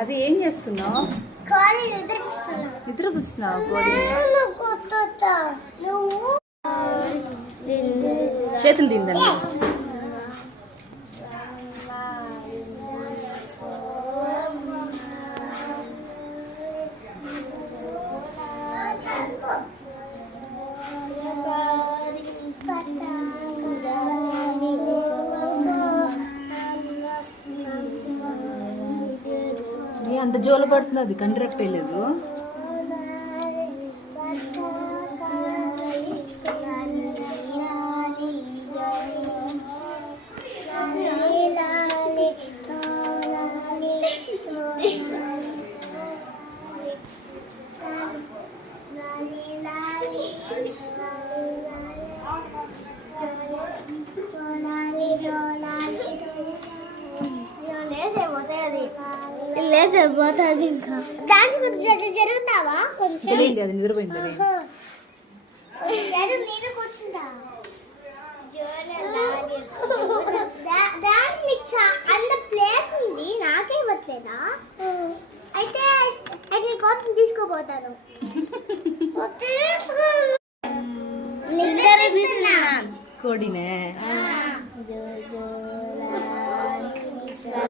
అది ఏం చేస్తున్నావు? నిద్రపుస్తున్నావు కోడి. చేతులు తిందండి. అంత జోలు పడుతుంది, కండ్రెప్పలేదు. పోతుంది ఇంకా డాన్స్ జరుగుతావా? కొంచెం అది నిద్రపోయింది. అంత ప్లేస్ ఉంది, నాకే ఇవ్వట్లేదా? అయితే కోసం తీసుకోపోతాను. కోడినే